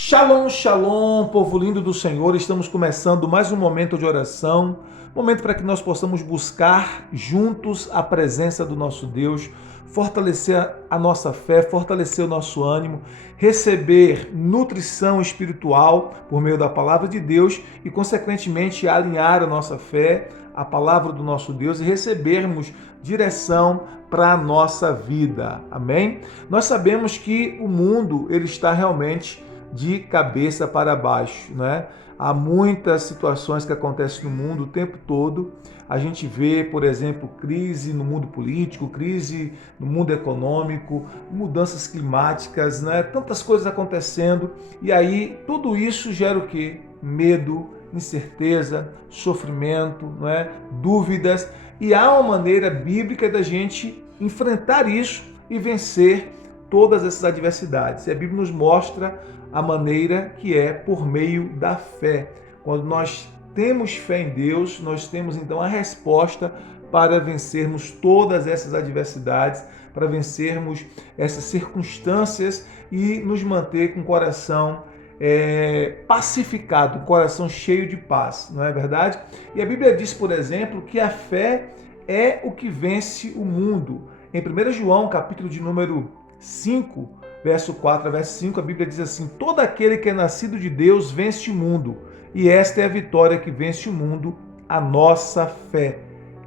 Shalom, shalom, povo lindo do Senhor. Estamos começando mais um momento de oração, momento para que nós possamos buscar juntos a presença do nosso Deus, fortalecer a nossa fé, fortalecer o nosso ânimo, receber nutrição espiritual por meio da palavra de Deus e, consequentemente, alinhar a nossa fé, a palavra do nosso Deus e recebermos direção para a nossa vida. Amém? Nós sabemos que o mundo ele está realmente de cabeça para baixo, né? Há muitas situações que acontecem no mundo o tempo todo. A gente vê, por exemplo, crise no mundo político, crise no mundo econômico, mudanças climáticas, né? Tantas coisas acontecendo. E aí tudo isso gera o quê? Medo, incerteza, sofrimento, né? Dúvidas. E há uma maneira bíblica da gente enfrentar isso e vencer todas essas adversidades. E a Bíblia nos mostra a maneira que é por meio da fé. Quando nós temos fé em Deus, nós temos então a resposta para vencermos todas essas adversidades, para vencermos essas circunstâncias e nos manter com o coração pacificado, um coração cheio de paz, não é verdade? E a Bíblia diz, por exemplo, que a fé é o que vence o mundo. Em 1 João, capítulo de número 5, verso 4 a verso 5, a Bíblia diz assim: todo aquele que é nascido de Deus vence o mundo, e esta é a vitória que vence o mundo, a nossa fé.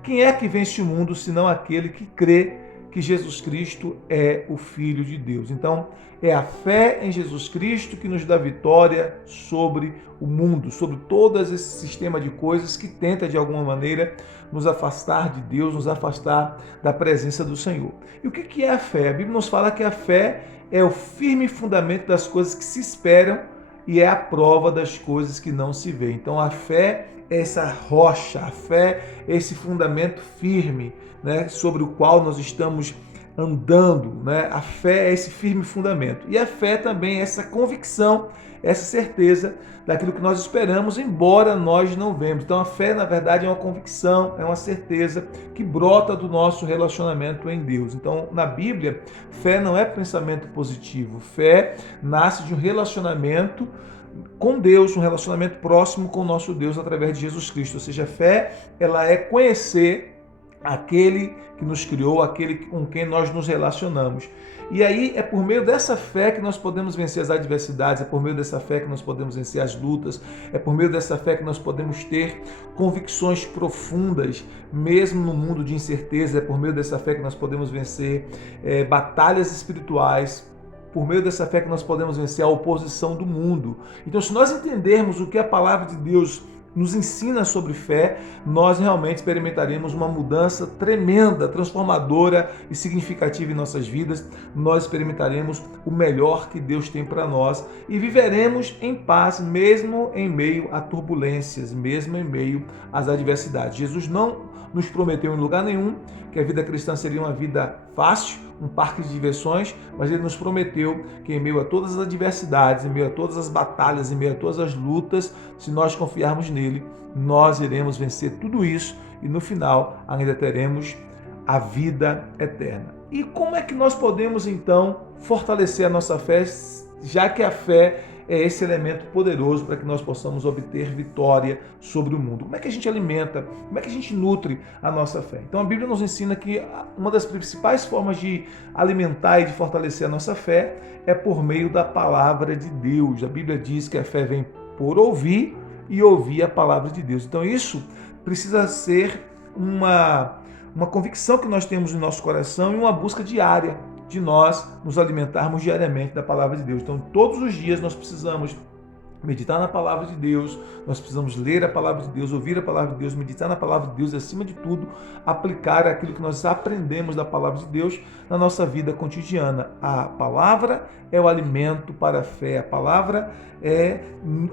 Quem é que vence o mundo, senão aquele que crê que Jesus Cristo é o Filho de Deus? Então, é a fé em Jesus Cristo que nos dá vitória sobre o mundo, sobre todo esse sistema de coisas que tenta, de alguma maneira, nos afastar de Deus, nos afastar da presença do Senhor. E o que é a fé? A Bíblia nos fala que a fé é o firme fundamento das coisas que se esperam e é a prova das coisas que não se vê. Então, a fé é essa rocha, a fé é esse fundamento firme, né, sobre o qual nós estamos andando, né? A fé é esse firme fundamento. E a fé também é essa convicção, essa certeza daquilo que nós esperamos, embora nós não vemos. Então a fé, na verdade, é uma convicção, é uma certeza que brota do nosso relacionamento em Deus. Então, na Bíblia, fé não é pensamento positivo. Fé nasce de um relacionamento com Deus, um relacionamento próximo com o nosso Deus através de Jesus Cristo. Ou seja, a fé, ela é conhecer aquele que nos criou, aquele com quem nós nos relacionamos. E aí é por meio dessa fé que nós podemos vencer as adversidades, é por meio dessa fé que nós podemos vencer as lutas, é por meio dessa fé que nós podemos ter convicções profundas, mesmo no mundo de incerteza, é por meio dessa fé que nós podemos vencer batalhas espirituais, por meio dessa fé que nós podemos vencer a oposição do mundo. Então, se nós entendermos o que a palavra de Deus nos ensina sobre fé, nós realmente experimentaremos uma mudança tremenda, transformadora e significativa em nossas vidas. Nós experimentaremos o melhor que Deus tem para nós e viveremos em paz, mesmo em meio a turbulências, mesmo em meio às adversidades. Jesus não nos prometeu em lugar nenhum que a vida cristã seria uma vida fácil, um parque de diversões, mas ele nos prometeu que em meio a todas as adversidades, em meio a todas as batalhas, em meio a todas as lutas, se nós confiarmos nele, nós iremos vencer tudo isso e no final ainda teremos a vida eterna. E como é que nós podemos então fortalecer a nossa fé, já que a fé é esse elemento poderoso para que nós possamos obter vitória sobre o mundo? Como é que a gente alimenta, como é que a gente nutre a nossa fé? Então a Bíblia nos ensina que uma das principais formas de alimentar e de fortalecer a nossa fé é por meio da palavra de Deus. A Bíblia diz que a fé vem por ouvir e ouvir a palavra de Deus. Então isso precisa ser uma convicção que nós temos no nosso coração e uma busca diária de nós nos alimentarmos diariamente da palavra de Deus. Então, todos os dias nós precisamos meditar na palavra de Deus, nós precisamos ler a palavra de Deus, ouvir a palavra de Deus, meditar na palavra de Deus e, acima de tudo, aplicar aquilo que nós aprendemos da palavra de Deus na nossa vida cotidiana. A palavra é o alimento para a fé, a palavra é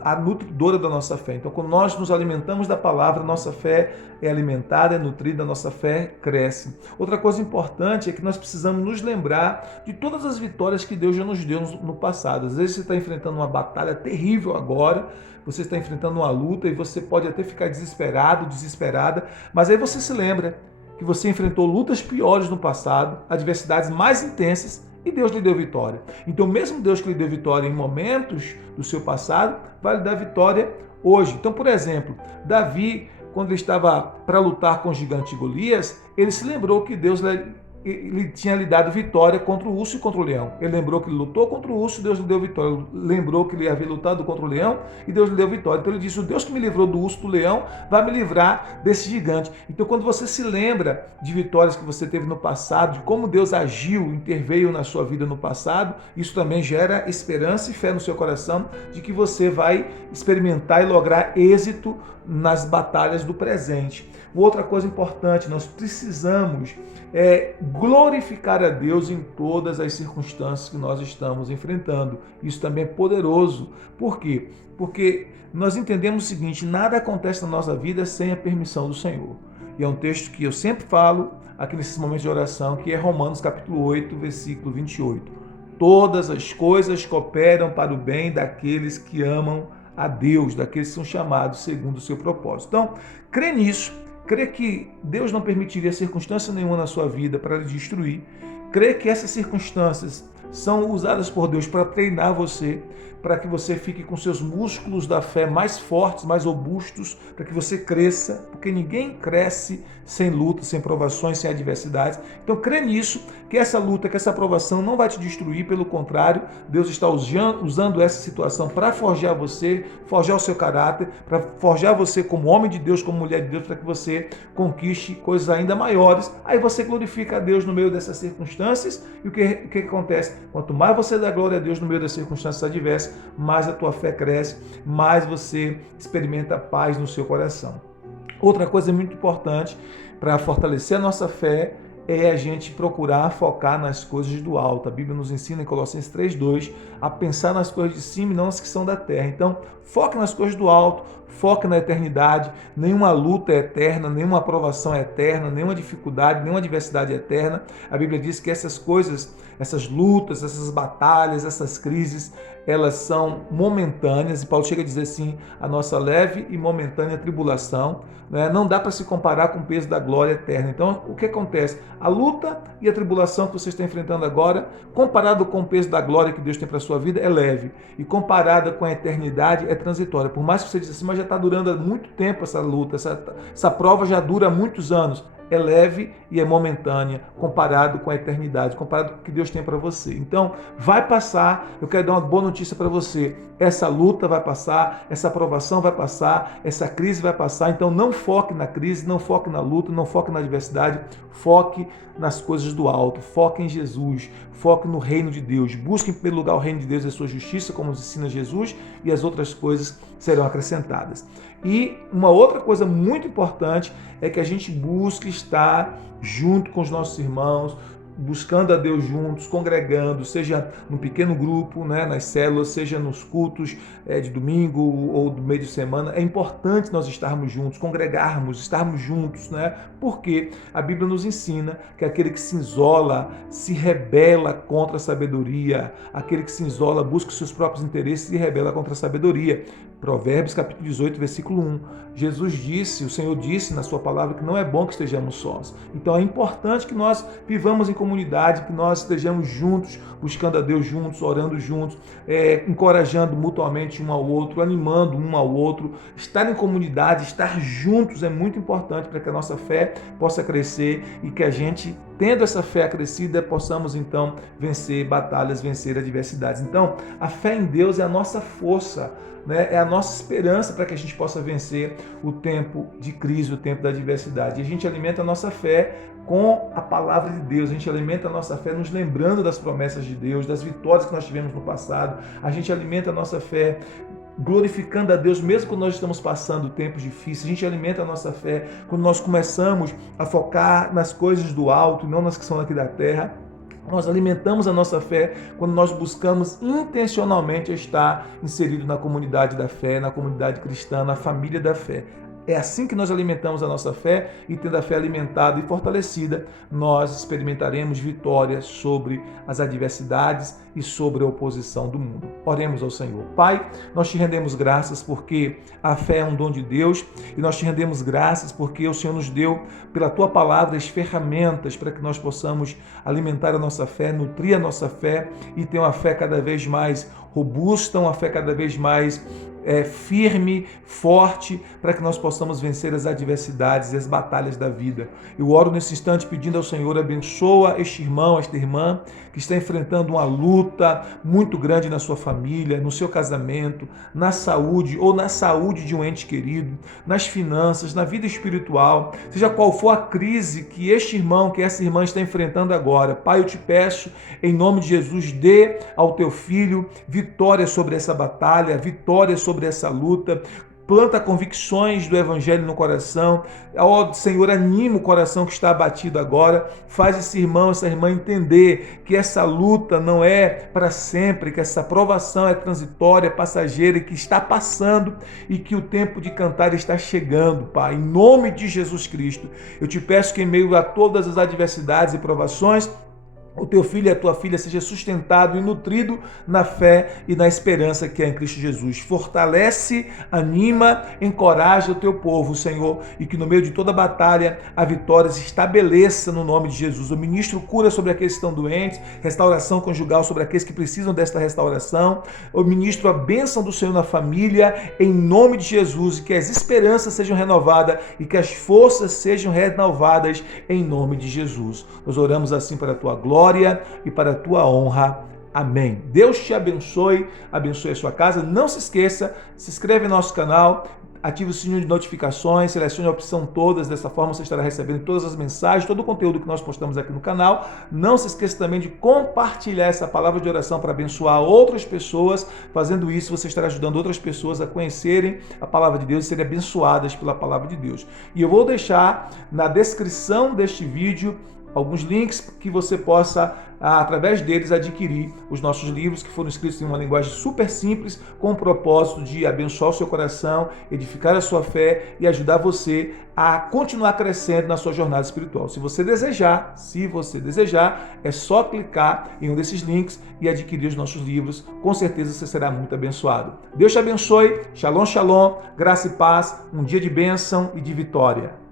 a nutridora da nossa fé. Então, quando nós nos alimentamos da palavra, nossa fé é alimentada, é nutrida, nossa fé cresce. Outra coisa importante é que nós precisamos nos lembrar de todas as vitórias que Deus já nos deu no passado. Às vezes você está enfrentando uma batalha terrível agora, você está enfrentando uma luta e você pode até ficar desesperado, desesperada, mas aí você se lembra que você enfrentou lutas piores no passado, adversidades mais intensas, e Deus lhe deu vitória. Então, mesmo Deus que lhe deu vitória em momentos do seu passado, vai lhe dar vitória hoje. Então, por exemplo, Davi, quando ele estava para lutar com o gigante Golias, ele se lembrou que Deus ele tinha lhe dado vitória contra o urso e contra o leão. Ele lembrou que ele lutou contra o urso e Deus lhe deu vitória. Ele lembrou que ele havia lutado contra o leão e Deus lhe deu vitória. Então ele disse, o Deus que me livrou do urso e do leão vai me livrar desse gigante. Então quando você se lembra de vitórias que você teve no passado, de como Deus agiu, interveio na sua vida no passado, isso também gera esperança e fé no seu coração de que você vai experimentar e lograr êxito nas batalhas do presente. Outra coisa importante, nós precisamos glorificar a Deus em todas as circunstâncias que nós estamos enfrentando. Isso também é poderoso. Por quê? Porque nós entendemos o seguinte, nada acontece na nossa vida sem a permissão do Senhor. E é um texto que eu sempre falo aqui nesses momentos de oração, que é Romanos capítulo 8, versículo 28. Todas as coisas cooperam para o bem daqueles que amam a Deus, daqueles que são chamados segundo o seu propósito. Então, crê nisso, crê que Deus não permitiria circunstância nenhuma na sua vida para lhe destruir, crê que essas circunstâncias são usadas por Deus para treinar você, para que você fique com seus músculos da fé mais fortes, mais robustos, para que você cresça, porque ninguém cresce sem luta, sem provações, sem adversidades. Então crê nisso, que essa luta, que essa provação não vai te destruir, pelo contrário, Deus está usando essa situação para forjar você, forjar o seu caráter, para forjar você como homem de Deus, como mulher de Deus, para que você conquiste coisas ainda maiores. Aí você glorifica a Deus no meio dessas circunstâncias e o que acontece? Quanto mais você dá glória a Deus no meio das circunstâncias adversas, mais a tua fé cresce, mais você experimenta paz no seu coração. Outra coisa muito importante para fortalecer a nossa fé é a gente procurar focar nas coisas do alto. A Bíblia nos ensina em Colossenses 3:2 a pensar nas coisas de cima e não nas que são da terra. Então, foque nas coisas do alto, foque na eternidade. Nenhuma luta é eterna, nenhuma aprovação é eterna, nenhuma dificuldade, nenhuma adversidade é eterna. A Bíblia diz que essas coisas, essas lutas, essas batalhas, essas crises, elas são momentâneas, e Paulo chega a dizer assim, a nossa leve e momentânea tribulação, né? Não dá para se comparar com o peso da glória eterna. Então, o que acontece? A luta e a tribulação que você está enfrentando agora, comparado com o peso da glória que Deus tem para a sua vida, é leve, e comparada com a eternidade, é transitória. Por mais que você diga assim, mas já está durando há muito tempo essa luta, essa prova já dura há muitos anos. É leve e é momentânea, comparado com a eternidade, comparado com o que Deus tem para você. Então, vai passar, eu quero dar uma boa notícia para você, essa luta vai passar, essa provação vai passar, essa crise vai passar, então não foque na crise, não foque na luta, não foque na adversidade, foque nas coisas do alto, foque em Jesus, foque no reino de Deus, busque em primeiro lugar o reino de Deus e a sua justiça, como nos ensina Jesus, e as outras coisas serão acrescentadas. E uma outra coisa muito importante é que a gente busque estar junto com os nossos irmãos, buscando a Deus juntos, congregando, seja no pequeno grupo, né, nas células, seja nos cultos de domingo ou do meio de semana. É importante nós estarmos juntos, congregarmos, estarmos juntos, né? Porque a Bíblia nos ensina que aquele que se isola, se rebela contra a sabedoria, aquele que se isola busca os seus próprios interesses e rebela contra a sabedoria. Provérbios capítulo 18, versículo 1. Jesus disse, o Senhor disse na sua palavra que não é bom que estejamos sós. Então é importante que nós vivamos em comunidade, que nós estejamos juntos, buscando a Deus juntos, orando juntos, encorajando mutuamente um ao outro, animando um ao outro. Estar em comunidade, estar juntos é muito importante para que a nossa fé possa crescer e que a gente, tendo essa fé acrescida, possamos então vencer batalhas, vencer adversidades. Então, a fé em Deus é a nossa força, né? É a nossa esperança para que a gente possa vencer o tempo de crise, o tempo da adversidade. E a gente alimenta a nossa fé com a palavra de Deus, a gente alimenta a nossa fé nos lembrando das promessas de Deus, das vitórias que nós tivemos no passado, a gente alimenta a nossa fé glorificando a Deus, mesmo quando nós estamos passando tempos difíceis. A gente alimenta a nossa fé quando nós começamos a focar nas coisas do alto e não nas que são aqui da terra. Nós alimentamos a nossa fé quando nós buscamos intencionalmente estar inserido na comunidade da fé, na comunidade cristã, na família da fé. É assim que nós alimentamos a nossa fé, e tendo a fé alimentada e fortalecida, nós experimentaremos vitória sobre as adversidades e sobre a oposição do mundo. Oremos ao Senhor. Pai, nós te rendemos graças porque a fé é um dom de Deus, e nós te rendemos graças porque o Senhor nos deu, pela tua palavra, as ferramentas para que nós possamos alimentar a nossa fé, nutrir a nossa fé e ter uma fé cada vez mais robusta, uma fé cada vez mais firme, forte, para que nós possamos vencer as adversidades e as batalhas da vida. Eu oro nesse instante pedindo ao Senhor, abençoa este irmão, esta irmã que está enfrentando uma luta muito grande na sua família, no seu casamento, na saúde ou na saúde de um ente querido, nas finanças, na vida espiritual, seja qual for a crise que este irmão, que essa irmã está enfrentando agora. Pai, eu te peço, em nome de Jesus, dê ao teu filho vitória sobre essa batalha, vitória sobre essa luta. Planta convicções do Evangelho no coração. Ó Senhor, anima o coração que está abatido agora. Faz esse irmão, essa irmã entender que essa luta não é para sempre, que essa provação é transitória, passageira, e que está passando e que o tempo de cantar está chegando, Pai. Em nome de Jesus Cristo, eu te peço que em meio a todas as adversidades e provações, o teu filho e a tua filha seja sustentado e nutrido na fé e na esperança que é em Cristo Jesus. Fortalece, anima, encoraja o teu povo, Senhor, e que no meio de toda batalha a vitória se estabeleça no nome de Jesus. O ministro cura sobre aqueles que estão doentes, restauração conjugal sobre aqueles que precisam desta restauração. O ministro a bênção do Senhor na família, em nome de Jesus, e que as esperanças sejam renovadas e que as forças sejam renovadas em nome de Jesus. Nós oramos assim para a tua glória e para a tua honra. Amém. Deus te abençoe, abençoe a sua casa. Não se esqueça, se inscreve no nosso canal, ative o sininho de notificações, selecione a opção todas, dessa forma você estará recebendo todas as mensagens, todo o conteúdo que nós postamos aqui no canal. Não se esqueça também de compartilhar essa palavra de oração para abençoar outras pessoas. Fazendo isso, você estará ajudando outras pessoas a conhecerem a palavra de Deus e serem abençoadas pela palavra de Deus. E eu vou deixar na descrição deste vídeo alguns links que você possa, através deles, adquirir os nossos livros que foram escritos em uma linguagem super simples, com o propósito de abençoar o seu coração, edificar a sua fé e ajudar você a continuar crescendo na sua jornada espiritual. Se você desejar, é só clicar em um desses links e adquirir os nossos livros. Com certeza você será muito abençoado. Deus te abençoe. Shalom, shalom. Graça e paz. Um dia de bênção e de vitória.